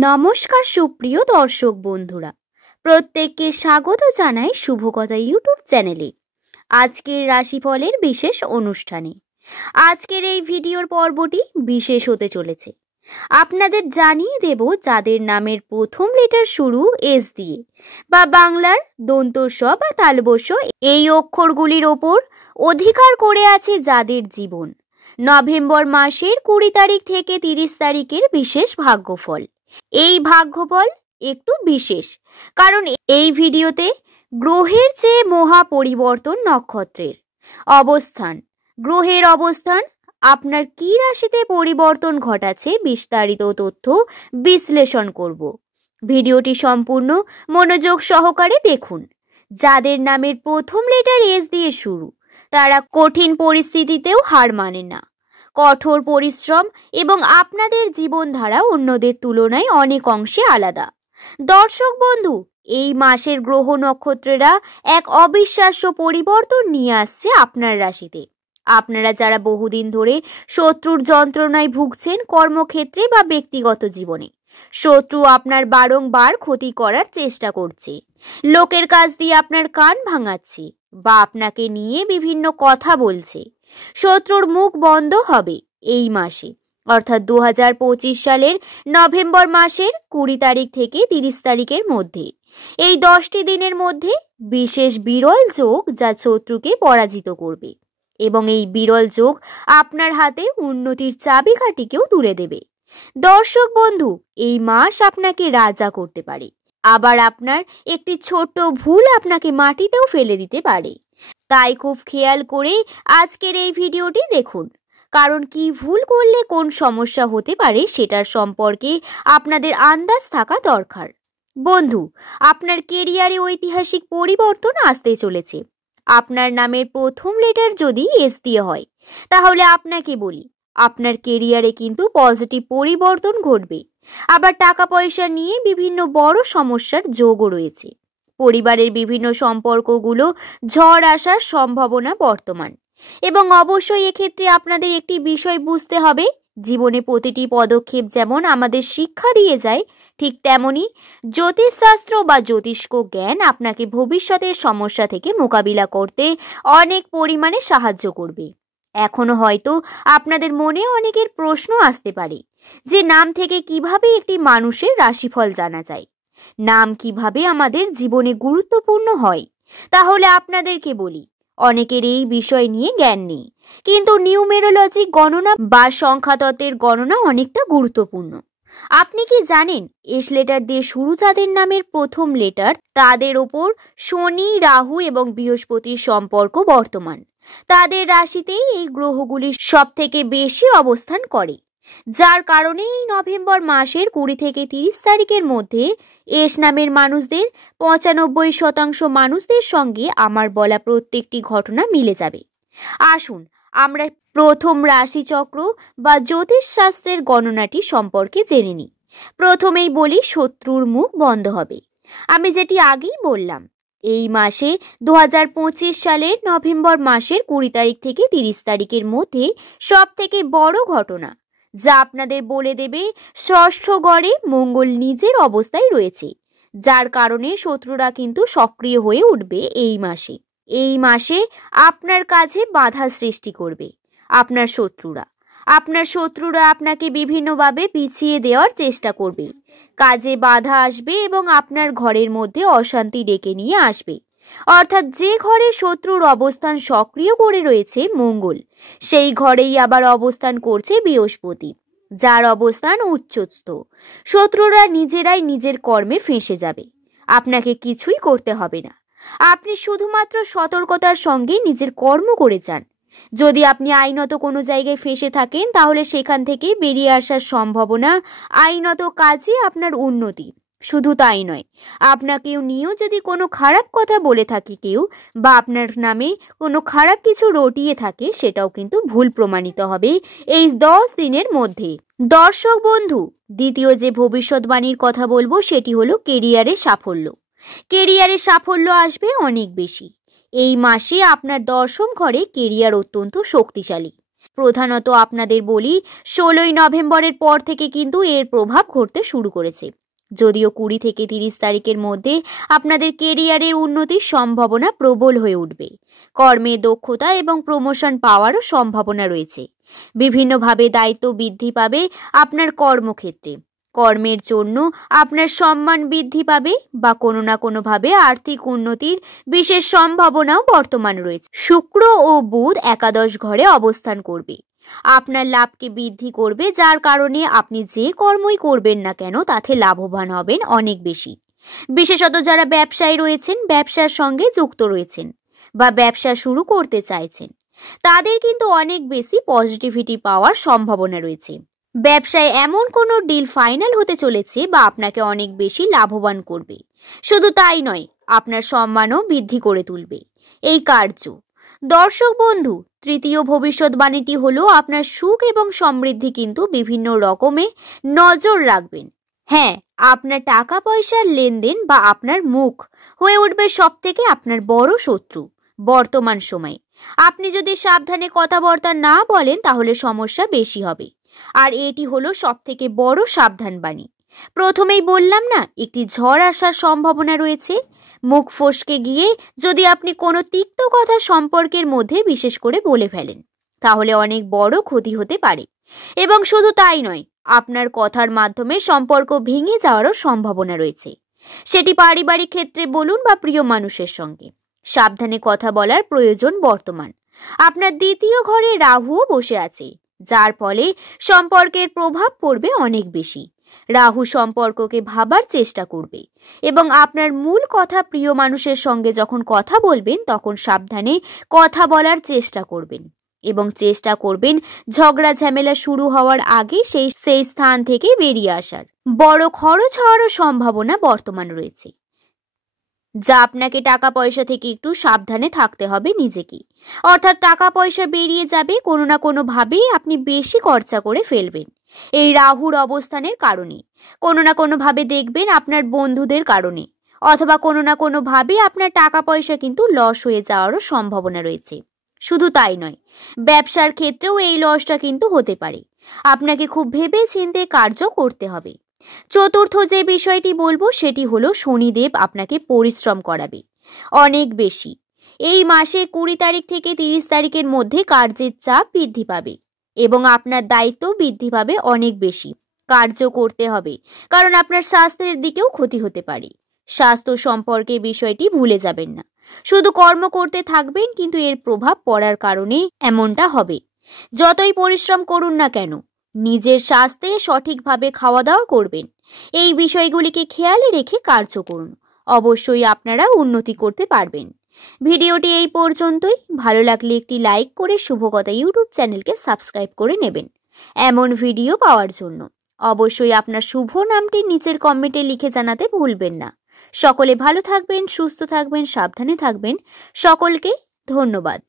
নমস্কার সুপ্রিয় দর্শক বন্ধুরা, প্রত্যেককে স্বাগত জানাই শুভকথা ইউটিউব চ্যানেলে আজকের রাশিফলের বিশেষ অনুষ্ঠানে। আজকের এই ভিডিওর পর্বটি বিশেষ হতে চলেছে। আপনাদের জানিয়ে দেব যাদের নামের প্রথম লেটার শুরু এস দিয়ে বা বাংলার দন্ত স বা তালবস্য এই অক্ষরগুলির ওপর অধিকার করে আছে যাদের জীবন নভেম্বর মাসের 20 তারিখ থেকে 30 তারিখের বিশেষ ভাগ্যফল। এই ভাগ্যফল একটু বিশেষ কারণ এই ভিডিওতে গ্রহের চেয়ে মহা পরিবর্তন নক্ষত্রের অবস্থান, গ্রহের অবস্থান আপনার কি রাশিতে পরিবর্তন ঘটাচ্ছে বিস্তারিত তথ্য বিশ্লেষণ করব। ভিডিওটি সম্পূর্ণ মনোযোগ সহকারে দেখুন। যাদের নামের প্রথম লেটার এস দিয়ে শুরু তারা কঠিন পরিস্থিতিতেও হার মানেন না। কঠোর পরিশ্রম এবং আপনাদের জীবনধারা অন্যদের তুলনায় অনেক অংশে আলাদা। দর্শক বন্ধু, এই মাসের গ্রহ নক্ষত্রেরা এক অবিশ্বাস্য পরিবর্তন নিয়ে আসছে আপনার রাশিতে। আপনারা যারা বহুদিন ধরে শত্রুর যন্ত্রণায় ভুগছেন কর্মক্ষেত্রে বা ব্যক্তিগত জীবনে, শত্রু আপনার বারংবার ক্ষতি করার চেষ্টা করছে, লোকের কাছ দিয়ে আপনার কান ভাঙাচ্ছে বা আপনাকে নিয়ে বিভিন্ন কথা বলছে, শত্রুর মুখ বন্ধ হবে এই মাসে অর্থাৎ 2025 সালের নভেম্বর মাসের 20 তারিখ থেকে 30 তারিখের মধ্যে। এই 10টি দিনের মধ্যে বিশেষ বিরল যোগ যা শত্রুকে পরাজিত করবে এবং এই বিরল যোগ আপনার হাতে উন্নতির চাবিকাঠিকেও তুলে দেবে। দর্শক বন্ধু, এই মাস আপনাকে রাজা করতে পারে, আবার আপনার একটি ছোট্ট ভুল আপনাকে মাটিতেও ফেলে দিতে পারে। তাই খুব খেয়াল করে আজকের এই ভিডিওটি দেখুন, কারণ কি ভুল করলে কোন সমস্যা হতে পারে সেটার সম্পর্কে আপনাদের আন্দাজ থাকা দরকার। বন্ধু, আপনার কেরিয়ারে ঐতিহাসিক পরিবর্তন আসতে চলেছে। আপনার নামের প্রথম লেটার যদি এস দিয়ে হয় তাহলে আপনাকে বলি, আপনার কেরিয়ারে কিন্তু পজিটিভ পরিবর্তন ঘটবে। আবার টাকা পয়সা নিয়ে বিভিন্ন বড় সমস্যার যোগও রয়েছে। পরিবারের বিভিন্ন সম্পর্কগুলো ঝড় আসার সম্ভাবনা বর্তমান এবং অবশ্যই এক্ষেত্রে আপনাদের একটি বিষয় বুঝতে হবে, জীবনে প্রতিটি পদক্ষেপ যেমন আমাদের শিক্ষা দিয়ে যায় ঠিক তেমনি জ্যোতিষশাস্ত্র বা জ্যোতিষ্ক জ্ঞান আপনাকে ভবিষ্যতের সমস্যা থেকে মোকাবিলা করতে অনেক পরিমাণে সাহায্য করবে। এখনো হয়তো আপনাদের মনে অনেকের প্রশ্ন আসতে পারে যে নাম থেকে কিভাবে একটি মানুষের রাশিফল জানা যায়, নাম কিভাবে আমাদের জীবনে গুরুত্বপূর্ণ হয়। তাহলে আপনাদেরকে বলি, অনেকের এই বিষয় নিয়ে জ্ঞান নেই, কিন্তু নিউমেরোলজি গণনা বা সংখ্যাতত্ত্বের গণনা অনেকটা গুরুত্বপূর্ণ। আপনি কি জানেন এস লেটার দিয়ে শুরু যাদের নামের প্রথম লেটার তাদের ওপর শনি, রাহু এবং বৃহস্পতির সম্পর্ক বর্তমান। তাদের রাশিতেই এই গ্রহগুলি সব থেকে বেশি অবস্থান করে, যার কারণে এই নভেম্বর মাসের 20 থেকে 30 তারিখের মধ্যে এস নামের মানুষদের 95% মানুষদের সঙ্গে আমার বলা প্রত্যেকটি ঘটনা মিলে যাবে। আসুন আমরা প্রথম রাশিচক্র বা জ্যোতিষশাস্ত্রের গণনাটি সম্পর্কে জেনে নিই। প্রথমেই বলি, শত্রুর মুখ বন্ধ হবে। আমি যেটি আগেই বললাম, এই মাসে 2025 সালের নভেম্বর মাসের 20 তারিখ থেকে 30 তারিখের মধ্যে সব থেকে বড় ঘটনা যা আপনাদের বলে দেবে ষষ্ঠ ঘরে মঙ্গল নিজের অবস্থায় রয়েছে, যার কারণে শত্রুরা কিন্তু সক্রিয় হয়ে উঠবে এই মাসে। এই মাসে আপনার কাজে বাধা সৃষ্টি করবে আপনার শত্রুরা আপনাকে বিভিন্নভাবে পিছিয়ে দেওয়ার চেষ্টা করবে, কাজে বাধা আসবে এবং আপনার ঘরের মধ্যে অশান্তি ডেকে নিয়ে আসবে। অর্থাৎ যে ঘরে শত্রুর অবস্থান সক্রিয় করে রয়েছে মঙ্গল, সেই ঘরেই আবার অবস্থান করছে বৃহস্পতি, যার অবস্থান উচ্চস্থ। শত্রুরা নিজেরাই নিজের কর্মে ফেঁসে যাবে, আপনাকে কিছুই করতে হবে না। আপনি শুধুমাত্র সতর্কতার সঙ্গে নিজের কর্ম করে যান। যদি আপনি আইনত কোনো জায়গায় ফেঁসে থাকেন তাহলে সেখান থেকে বেরিয়ে আসার সম্ভাবনা, আইনত কাজে আপনার উন্নতি। শুধু তাই নয়, আপনাকেও নিয়েও যদি কোনো খারাপ কথা বলে থাকে কেউ বা আপনার নামে কোনো খারাপ কিছু রটিয়ে থাকে, সেটাও কিন্তু ভুল প্রমাণিত হবে এই 10 দিনের মধ্যে। দর্শক বন্ধু, দ্বিতীয় যে ভবিষ্যৎবাণীর কথা বলবো সেটি হলো কেরিয়ারে সাফল্য। কেরিয়ারে সাফল্য আসবে অনেক বেশি। এই মাসে আপনার 10ম ঘরে কেরিয়ার অত্যন্ত শক্তিশালী। প্রধানত আপনাদের বলি 16ই নভেম্বরের পর থেকে কিন্তু এর প্রভাব ঘটতে শুরু করেছে। যদিও 20 থেকে 30 তারিখের মধ্যে আপনাদের কেরিয়ারের উন্নতির সম্ভাবনা প্রবল হয়ে উঠবে। কর্মে দক্ষতা এবং প্রমোশন পাওয়ারও সম্ভাবনা রয়েছে। বিভিন্নভাবে দায়িত্ব বৃদ্ধি পাবে আপনার কর্মক্ষেত্রে। কর্মের জন্য আপনার সম্মান বৃদ্ধি পাবে বা কোনো না কোনোভাবে আর্থিক উন্নতির বিশেষ সম্ভাবনাও বর্তমান রয়েছে। শুক্র ও বুধ একাদশ ঘরে অবস্থান করবে, আপনার লাভকে বৃদ্ধি করবে, যার কারণে আপনি যে কর্মই করবেন না কেন তাতে লাভবান হবেন অনেক বেশি। বিশেষত যারা ব্যবসায়ী রয়েছেন, ব্যবসার সঙ্গে যুক্ত রয়েছেন বা ব্যবসা শুরু করতে চাইছেন, তাদের কিন্তু অনেক বেশি পজিটিভিটি পাওয়ার সম্ভাবনা রয়েছে। ব্যবসায় এমন কোনো ডিল ফাইনাল হতে চলেছে বা আপনাকে অনেক বেশি লাভবান করবে। শুধু তাই নয়, আপনার সম্মানও বৃদ্ধি করে তুলবে এই কার্য। দর্শক বন্ধু, তৃতীয় ভবিষ্যৎবাণীটি হলো আপনার সুখ এবং সমৃদ্ধি কিন্তু বিভিন্ন রকমে নজর রাখবেন। হ্যাঁ, আপনার টাকা পয়সার লেনদেন বা আপনার মুখ হয়ে উঠবে সব থেকে আপনার বড় শত্রু বর্তমান সময়ে। আপনি যদি সাবধানে কথাবার্তা না বলেন তাহলে সমস্যা বেশি হবে, আর এটি হলো সব থেকে বড় সাবধান বাণী। প্রথমেই বললাম না, একটি ঝড় আসার সম্ভাবনা রয়েছে। মুখ ফসকে গিয়ে যদি আপনি কোনো তিক্ত কথা সম্পর্কের মধ্যে বিশেষ করে বলে ফেলেন, তাহলে অনেক বড় ক্ষতি হতে পারে। এবং শুধু তাই নয়, আপনার কথার মাধ্যমে সম্পর্ক ভেঙে যাওয়ারও সম্ভাবনা রয়েছে। সেটি পারিবারিক ক্ষেত্রে বলুন বা প্রিয় মানুষের সঙ্গে। সাবধানে কথা বলার প্রয়োজন বর্তমান। আপনার দ্বিতীয় ঘরে রাহুও বসে আছে, যার ফলে সম্পর্কের প্রভাব পড়বে অনেক বেশি। রাহু সম্পর্ককে ভাবার চেষ্টা করবে এবং আপনার মূল কথা প্রিয় মানুষের সঙ্গে যখন কথা বলবেন তখন সাবধানে কথা বলার চেষ্টা করবেন এবং চেষ্টা করবেন ঝগড়া ঝামেলা শুরু হওয়ার আগে সেই স্থান থেকে বেরিয়ে আসার। বড় খরচ হওয়ারও সম্ভাবনা বর্তমান রয়েছে, যা আপনাকে টাকা পয়সা থেকে একটু সাবধানে থাকতে হবে নিজেকে। অর্থাৎ টাকা পয়সা বেরিয়ে যাবে, কোনো না কোনো ভাবেই আপনি বেশি খরচা করে ফেলবেন এই রাহুর অবস্থানের কারণে। কোনো না কোনো ভাবে দেখবেন আপনার বন্ধুদের কারণে, অথবা কোনো না কোনো ভাবে আপনার টাকা পয়সা কিন্তু লস হয়ে যাওয়ারও সম্ভাবনা রয়েছে। শুধু তাই নয়, ব্যবসার ক্ষেত্রেও এই লসটা কিন্তু হতে পারে। আপনাকে খুব ভেবে চিন্তে কার্য করতে হবে। চতুর্থ যে বিষয়টি বলবো সেটি হলো শনিদেব আপনাকে পরিশ্রম করাবে অনেক বেশি। এই মাসে 20 তারিখ থেকে 30 তারিখের মধ্যে কার্যের চাপ বৃদ্ধি পাবে এবং আপনার দায়িত্ব বৃদ্ধি পাবে অনেক বেশি। কার্য করতে হবে, কারণ আপনার স্বাস্থ্যের দিকেও ক্ষতি হতে পারে। স্বাস্থ্য সম্পর্কে বিষয়টি ভুলে যাবেন না। শুধু কর্ম করতে থাকবেন, কিন্তু এর প্রভাব পড়ার কারণে এমনটা হবে। যতই পরিশ্রম করুন না কেন, নিজের স্বাস্থ্যে সঠিকভাবে খাওয়া দাওয়া করবেন। এই বিষয়গুলিকে খেয়ালে রেখে কার্য করুন, অবশ্যই আপনারা উন্নতি করতে পারবেন। ভিডিওটি এই পর্যন্তই। ভালো লাগলে একটি লাইক করে শুভকথা ইউটিউব চ্যানেলকে সাবস্ক্রাইব করে নেবেন এমন ভিডিও পাওয়ার জন্য। অবশ্যই আপনার শুভ নামটি নিচের কমেন্টে লিখে জানাতে ভুলবেন না। সকলে ভালো থাকবেন, সুস্থ থাকবেন, সাবধানে থাকবেন। সকলকে ধন্যবাদ।